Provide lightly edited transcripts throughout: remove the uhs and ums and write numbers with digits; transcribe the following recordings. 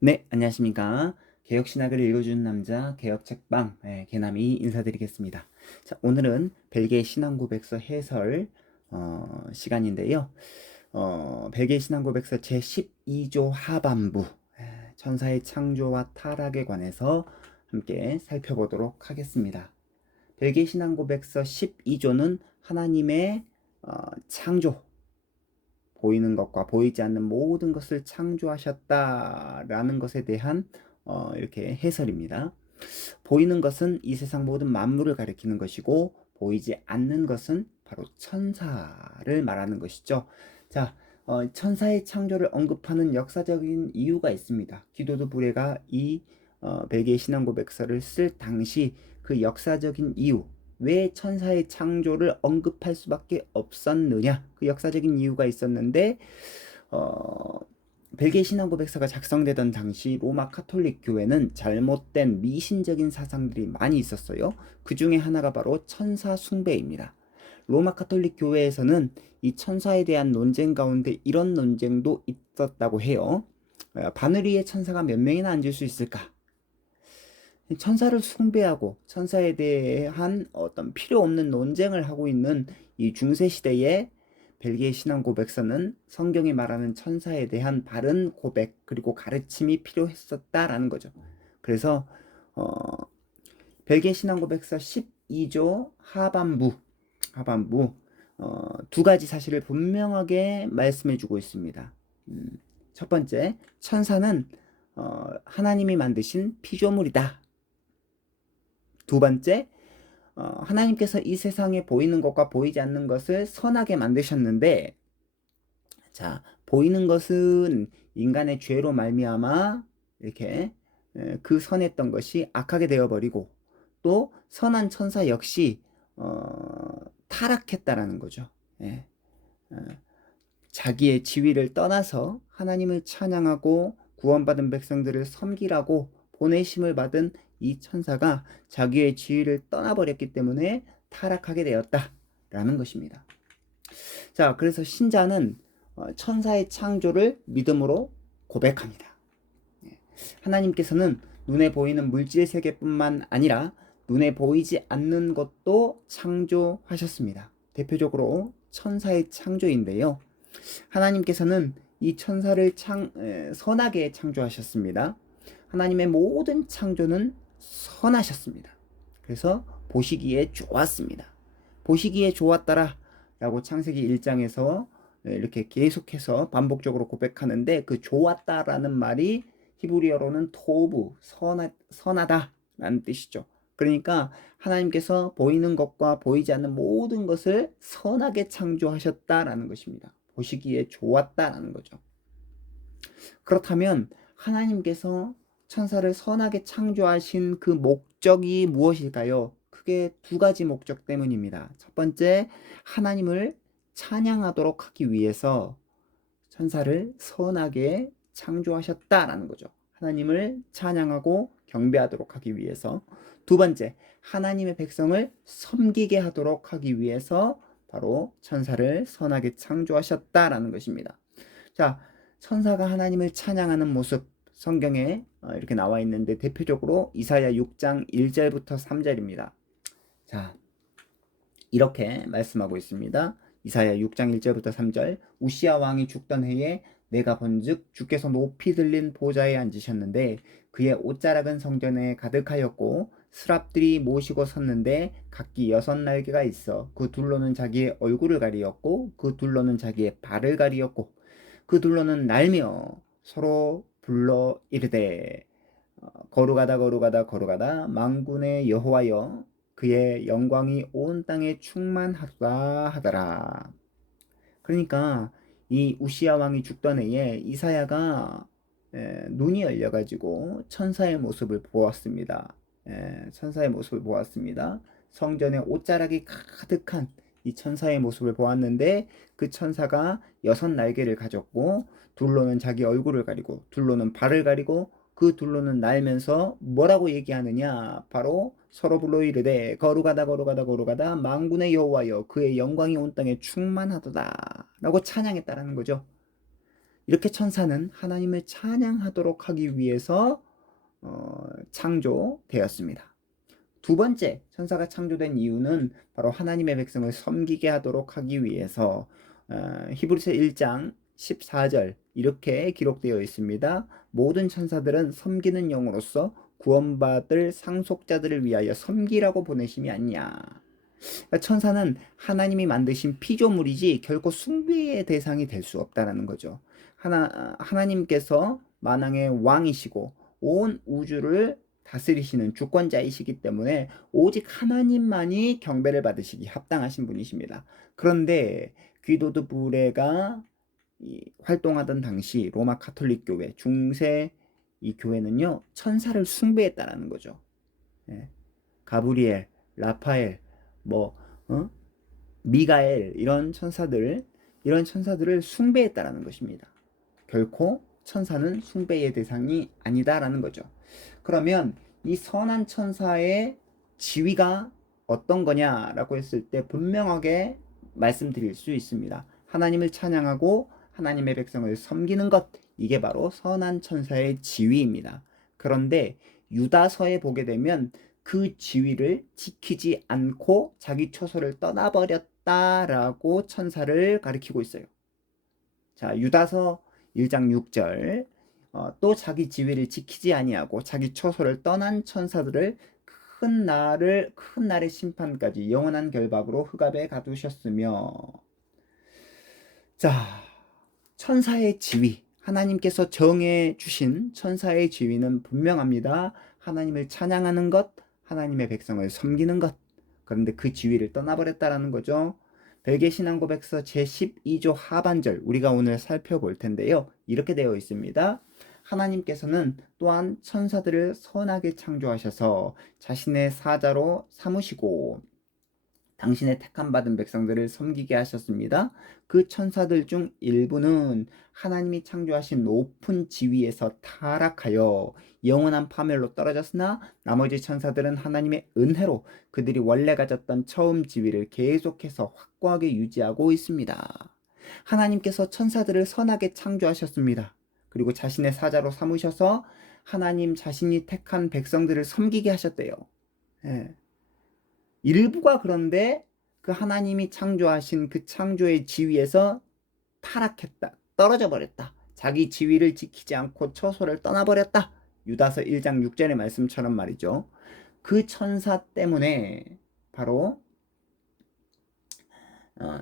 네, 안녕하십니까. 개혁신학을 읽어주는 남자, 개혁책방, 개남이 인사드리겠습니다. 자, 오늘은 벨기에 신앙고백서 해설 시간인데요. 벨기에 신앙고백서 제12조 하반부, 천사의 창조와 타락에 관해서 함께 살펴보도록 하겠습니다. 벨기에 신앙고백서 12조는 하나님의 창조, 보이는 것과 보이지 않는 모든 것을 창조하셨다라는 것에 대한 이렇게 해설입니다. 보이는 것은 이 세상 모든 만물을 가리키는 것이고 보이지 않는 것은 바로 천사를 말하는 것이죠. 자, 천사의 창조를 언급하는 역사적인 이유가 있습니다. 기도드 브레가 이 벨기에 신앙고백서를 쓸 당시 그 역사적인 이유, 왜 천사의 창조를 언급할 수밖에 없었느냐, 그 역사적인 이유가 있었는데 어, 벨기에 신앙고백서가 작성되던 당시 로마 카톨릭 교회는 잘못된 미신적인 사상들이 많이 있었어요. 그 중에 하나가 바로 천사 숭배입니다. 로마 카톨릭 교회에서는 이 천사에 대한 논쟁 가운데 이런 논쟁도 있었다고 해요. 바늘 위에 천사가 몇 명이나 앉을 수 있을까? 천사를 숭배하고 천사에 대한 어떤 필요 없는 논쟁을 하고 있는 이 중세 시대에 벨기에 신앙 고백서는 성경이 말하는 천사에 대한 바른 고백 그리고 가르침이 필요했었다라는 거죠. 그래서 어, 벨기에 신앙 고백서 12조 하반부 두 가지 사실을 분명하게 말씀해주고 있습니다. 첫 번째, 천사는 하나님이 만드신 피조물이다. 두 번째, 하나님께서 이 세상에 보이는 것과 보이지 않는 것을 선하게 만드셨는데, 자, 보이는 것은 인간의 죄로 말미암아 이렇게 그 선했던 것이 악하게 되어버리고, 또 선한 천사 역시 타락했다라는 거죠. 예. 어, 자기의 지위를 떠나서 하나님을 찬양하고 구원받은 백성들을 섬기라고 보내심을 받은 이 천사가 자기의 지위를 떠나버렸기 때문에 타락하게 되었다라는 것입니다. 자, 그래서 신자는 천사의 창조를 믿음으로 고백합니다. 하나님께서는 눈에 보이는 물질 세계뿐만 아니라 눈에 보이지 않는 것도 창조하셨습니다. 대표적으로 천사의 창조인데요. 하나님께서는 이 천사를 선하게 창조하셨습니다. 하나님의 모든 창조는 선하셨습니다. 그래서 보시기에 좋았습니다. 보시기에 좋았더라 라고 창세기 1장에서 이렇게 계속해서 반복적으로 고백하는데 그 좋았다라는 말이 히브리어로는 토부, 선하다라는 뜻이죠. 그러니까 하나님께서 보이는 것과 보이지 않는 모든 것을 선하게 창조하셨다라는 것입니다. 보시기에 좋았다라는 거죠. 그렇다면 하나님께서 천사를 선하게 창조하신 그 목적이 무엇일까요? 크게 두 가지 목적 때문입니다. 첫 번째, 하나님을 찬양하도록 하기 위해서 천사를 선하게 창조하셨다라는 거죠. 하나님을 찬양하고 경배하도록 하기 위해서. 두 번째, 하나님의 백성을 섬기게 하도록 하기 위해서 바로 천사를 선하게 창조하셨다라는 것입니다. 자, 천사가 하나님을 찬양하는 모습 성경에 이렇게 나와 있는데 대표적으로 이사야 6장 1절부터 3절입니다. 자, 이렇게 말씀하고 있습니다. 이사야 6장 1절부터 3절. 우시야 왕이 죽던 해에 내가 본즉 주께서 높이 들린 보좌에 앉으셨는데 그의 옷자락은 성전에 가득하였고 스랍들이 모시고 섰는데 각기 6날개가 있어 그 둘로는 자기의 얼굴을 가리었고 그 둘로는 자기의 발을 가리었고 그 둘로는 날며 서로 불러 이르되 거룩하다 거룩하다 거룩하다 만군의 여호와여 그의 영광이 온 땅에 충만하다 하더라. 그러니까 이 우시야 왕이 죽던 해에 이사야가 눈이 열려가지고 천사의 모습을 보았습니다. 천사의 모습을 보았습니다. 성전에 옷자락이 가득한 이 천사의 모습을 보았는데 그 천사가 6날개를 가졌고 둘로는 자기 얼굴을 가리고 둘로는 발을 가리고 그 둘로는 날면서 뭐라고 얘기하느냐? 바로 서로 불러 이르되 거룩하다 거룩하다 거룩하다 만군의 여호와여 그의 영광이 온 땅에 충만하도다 라고 찬양했다라는 거죠. 이렇게 천사는 하나님을 찬양하도록 하기 위해서 창조되었습니다. 두 번째, 천사가 창조된 이유는 바로 하나님의 백성을 섬기게 하도록 하기 위해서 히브리서 1장 14절 이렇게 기록되어 있습니다. 모든 천사들은 섬기는 영으로서 구원받을 상속자들을 위하여 섬기라고 보내심이 아니냐. 그러니까 천사는 하나님이 만드신 피조물이지 결코 숭배의 대상이 될 수 없다는 거죠. 하나님께서 만왕의 왕이시고 온 우주를 다스리시는 주권자이시기 때문에 오직 하나님만이 경배를 받으시기 합당하신 분이십니다. 그런데 귀도드 부레가 활동하던 당시 로마 가톨릭 교회 중세 이 교회는요 천사를 숭배했다라는 거죠. 예. 가브리엘, 라파엘, 미가엘 이런 천사들을 숭배했다라는 것입니다. 결코 천사는 숭배의 대상이 아니다라는 거죠. 그러면 이 선한 천사의 지위가 어떤 거냐라고 했을 때 분명하게 말씀드릴 수 있습니다. 하나님을 찬양하고 하나님의 백성을 섬기는 것, 이게 바로 선한 천사의 지위입니다. 그런데 유다서에 보게 되면 그 지위를 지키지 않고 자기 처소를 떠나버렸다라고 천사를 가리키고 있어요. 자, 유다서 1장 6절 또 자기 지위를 지키지 아니하고 자기 처소를 떠난 천사들을 큰 날의 심판까지 영원한 결박으로 흑암에 가두셨으며. 자, 천사의 지위, 하나님께서 정해 주신 천사의 지위는 분명합니다. 하나님을 찬양하는 것, 하나님의 백성을 섬기는 것. 그런데 그 지위를 떠나버렸다라는 거죠. 벨기에 신앙고백서 제12조 하반절 우리가 오늘 살펴볼 텐데요. 이렇게 되어 있습니다. 하나님께서는 또한 천사들을 선하게 창조하셔서 자신의 사자로 삼으시고 당신의 택함 받은 백성들을 섬기게 하셨습니다. 그 천사들 중 일부는 하나님이 창조하신 높은 지위에서 타락하여 영원한 파멸로 떨어졌으나 나머지 천사들은 하나님의 은혜로 그들이 원래 가졌던 처음 지위를 계속해서 확고하게 유지하고 있습니다. 하나님께서 천사들을 선하게 창조하셨습니다. 그리고 자신의 사자로 삼으셔서 하나님 자신이 택한 백성들을 섬기게 하셨대요. 예. 일부가 그런데 그 하나님이 창조하신 그 창조의 지위에서 타락했다. 떨어져 버렸다. 자기 지위를 지키지 않고 처소를 떠나버렸다. 유다서 1장 6절의 말씀처럼 말이죠. 그 천사 때문에 바로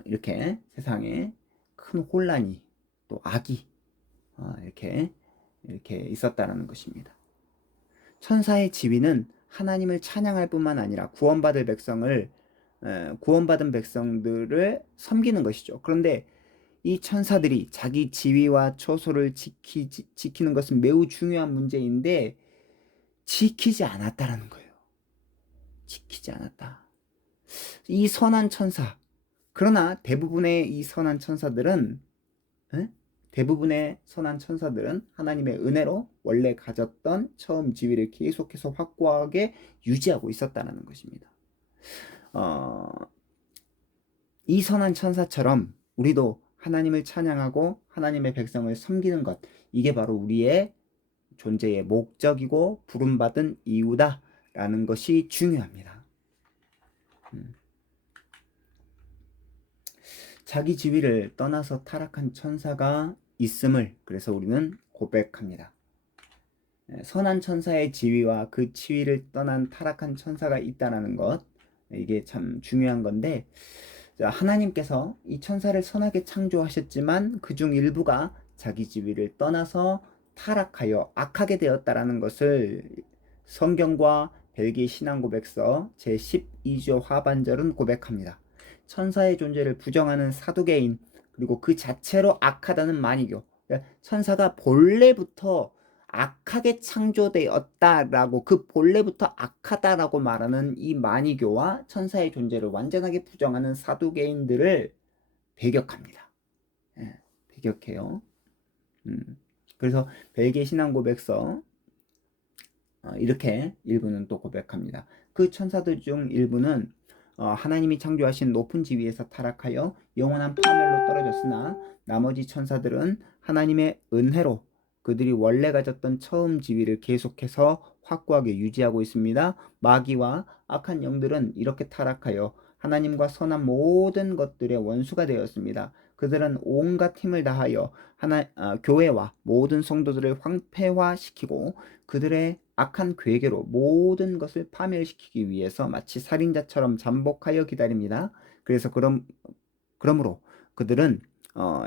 이렇게 세상에 큰 혼란이 또 악이 이렇게 있었다라는 것입니다. 천사의 지위는 하나님을 찬양할 뿐만 아니라 구원받은 백성들을 섬기는 것이죠. 그런데 이 천사들이 자기 지위와 처소를 지키는 것은 매우 중요한 문제인데 지키지 않았다라는 거예요. 지키지 않았다. 이 선한 천사, 그러나 대부분의 선한 천사들은 하나님의 은혜로 원래 가졌던 처음 지위를 계속해서 확고하게 유지하고 있었다는 것입니다. 이 선한 천사처럼 우리도 하나님을 찬양하고 하나님의 백성을 섬기는 것, 이게 바로 우리의 존재의 목적이고 부름받은 이유다라는 것이 중요합니다. 자기 지위를 떠나서 타락한 천사가 있음을 그래서 우리는 고백합니다. 선한 천사의 지위와 그 지위를 떠난 타락한 천사가 있다는 것, 이게 참 중요한 건데, 하나님께서 이 천사를 선하게 창조하셨지만 그중 일부가 자기 지위를 떠나서 타락하여 악하게 되었다라는 것을 성경과 벨기에 신앙고백서 제12조 하반절은 고백합니다. 천사의 존재를 부정하는 사두개인, 그리고 그 자체로 악하다는 마니교, 천사가 본래부터 악하게 창조되었다라고, 그 본래부터 악하다라고 말하는 이 마니교와 천사의 존재를 완전하게 부정하는 사두개인들을 배격합니다. 배격해요. 그래서 벨기에 신앙고백서 이렇게 일부는 또 고백합니다. 그 천사들 중 일부는 하나님이 창조하신 높은 지위에서 타락하여 영원한 파멸로 떨어졌으나 나머지 천사들은 하나님의 은혜로 그들이 원래 가졌던 처음 지위를 계속해서 확고하게 유지하고 있습니다. 마귀와 악한 영들은 이렇게 타락하여 하나님과 선한 모든 것들의 원수가 되었습니다. 그들은 온갖 힘을 다하여 교회와 모든 성도들을 황폐화시키고 그들의 악한 괴계로 모든 것을 파멸시키기 위해서 마치 살인자처럼 잠복하여 기다립니다. 그래서 그러므로 그들은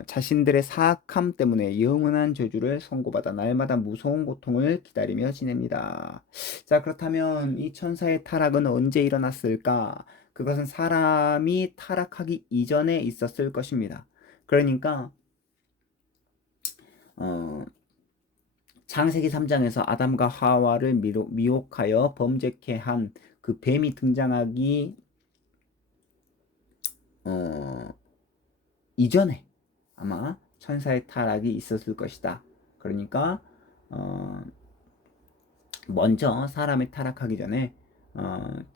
자신들의 사악함 때문에 영원한 저주를 선고받아 날마다 무서운 고통을 기다리며 지냅니다. 자, 그렇다면 이 천사의 타락은 언제 일어났을까? 그것은 사람이 타락하기 이전에 있었을 것입니다. 그러니까 창세기 3장에서 아담과 하와를 미혹하여 범죄케 한 그 뱀이 등장하기 이전에 아마 천사의 타락이 있었을 것이다. 그러니까 먼저 사람이 타락하기 전에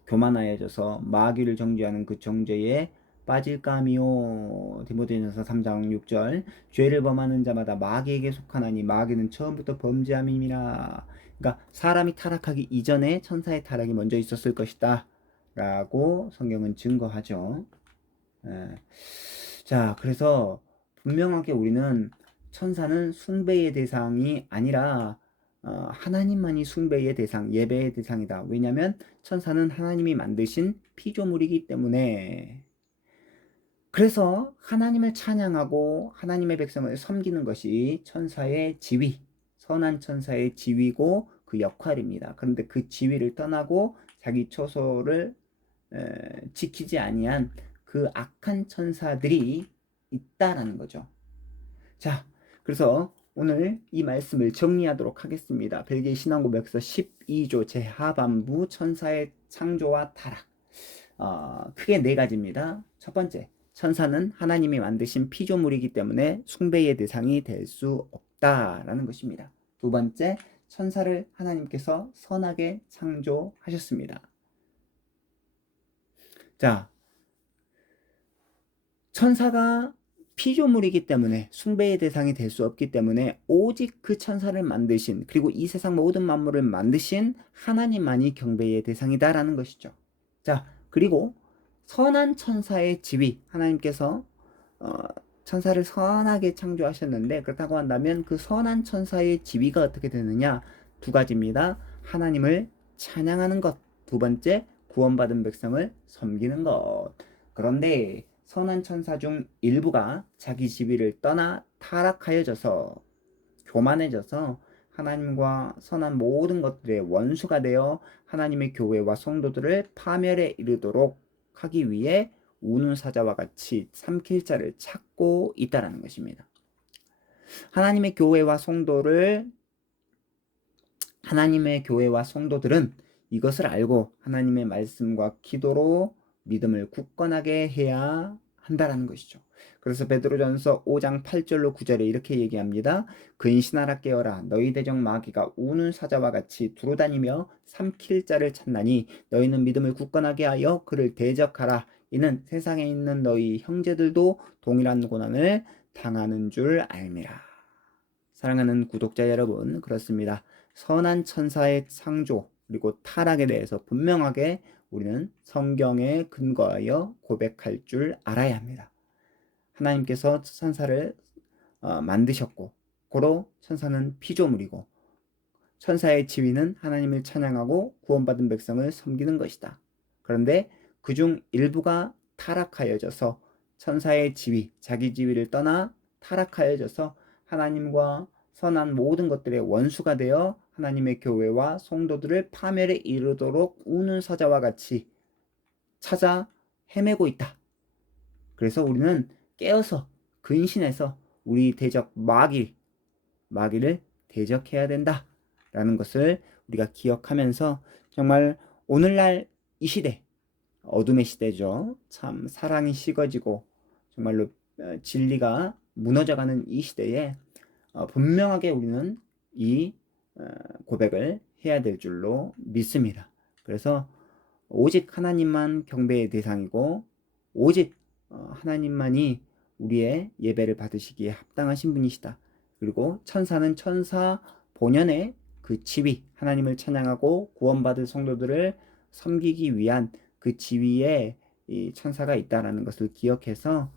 교만하여져서 마귀를 정죄하는 그 정죄에 빠질까미요. 디모데전서 3장 6절 죄를 범하는 자마다 마귀에게 속하나니 마귀는 처음부터 범죄함이니라. 그러니까 사람이 타락하기 이전에 천사의 타락이 먼저 있었을 것이다 라고 성경은 증거하죠. 자, 그래서 분명하게 우리는 천사는 숭배의 대상이 아니라 하나님만이 숭배의 대상, 예배의 대상이다. 왜냐하면 천사는 하나님이 만드신 피조물이기 때문에. 그래서 하나님을 찬양하고 하나님의 백성을 섬기는 것이 천사의 지위, 선한 천사의 지위고 그 역할입니다. 그런데 그 지위를 떠나고 자기 처소를 지키지 아니한 그 악한 천사들이 있다라는 거죠. 자, 그래서 오늘 이 말씀을 정리하도록 하겠습니다. 벨기에 신앙고백서 12조 제하반부 천사의 창조와 타락. 크게 네 가지입니다. 첫 번째, 천사는 하나님이 만드신 피조물이기 때문에 숭배의 대상이 될 수 없다라는 것입니다. 두 번째, 천사를 하나님께서 선하게 창조하셨습니다. 자, 천사가 피조물이기 때문에 숭배의 대상이 될 수 없기 때문에 오직 그 천사를 만드신, 그리고 이 세상 모든 만물을 만드신 하나님만이 경배의 대상이다라는 것이죠. 자, 그리고 선한 천사의 지위, 하나님께서 천사를 선하게 창조하셨는데, 그렇다고 한다면 그 선한 천사의 지위가 어떻게 되느냐? 두 가지입니다. 하나님을 찬양하는 것, 두 번째, 구원받은 백성을 섬기는 것. 그런데 선한 천사 중 일부가 자기 지위를 떠나 타락하여져서 교만해져서 하나님과 선한 모든 것들의 원수가 되어 하나님의 교회와 성도들을 파멸에 이르도록 하기 위해 우는 사자와 같이 삼킬 자를 찾고 있다라는 것입니다. 하나님의 교회와 성도들은 이것을 알고 하나님의 말씀과 기도로 믿음을 굳건하게 해야 한다라는 것이죠. 그래서 베드로전서 5장 8절로 9절에 이렇게 얘기합니다. 근신하라 깨어라. 너희 대적 마귀가 우는 사자와 같이 두루다니며 삼킬 자를 찾나니 너희는 믿음을 굳건하게 하여 그를 대적하라. 이는 세상에 있는 너희 형제들도 동일한 고난을 당하는 줄 알미라. 사랑하는 구독자 여러분, 그렇습니다. 선한 천사의 창조 그리고 타락에 대해서 분명하게 우리는 성경에 근거하여 고백할 줄 알아야 합니다. 하나님께서 천사를 만드셨고 고로 천사는 피조물이고 천사의 지위는 하나님을 찬양하고 구원받은 백성을 섬기는 것이다. 그런데 그중 일부가 타락하여져서 천사의 지위, 자기 지위를 떠나 타락하여져서 하나님과 선한 모든 것들의 원수가 되어 하나님의 교회와 성도들을 파멸에 이르도록 우는 사자와 같이 찾아 헤매고 있다. 그래서 우리는 깨어서 근신해서 우리 대적 마귀를 대적해야 된다 라는 것을 우리가 기억하면서 정말 오늘날 이 시대, 어둠의 시대죠. 참 사랑이 식어지고 정말로 진리가 무너져가는 이 시대에 분명하게 우리는 이 고백을 해야 될 줄로 믿습니다. 그래서 오직 하나님만 경배의 대상이고 오직 하나님만이 우리의 예배를 받으시기에 합당하신 분이시다. 그리고 천사는 천사 본연의 그 지위, 하나님을 찬양하고 구원받을 성도들을 섬기기 위한 그 지위에 이 천사가 있다라는 것을 기억해서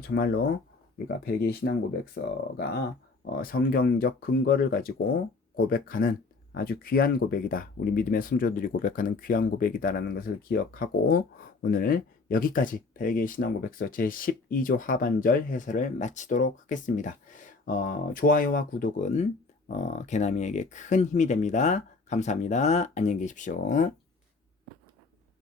정말로 우리가 벨기에 신앙 고백서가 성경적 근거를 가지고 고백하는 아주 귀한 고백이다. 우리 믿음의 선조들이 고백하는 귀한 고백이다라는 것을 기억하고 오늘 여기까지 벨기에 신앙 고백서 제12조 하반절 해설을 마치도록 하겠습니다. 좋아요와 구독은 개나미에게 큰 힘이 됩니다. 감사합니다. 안녕히 계십시오.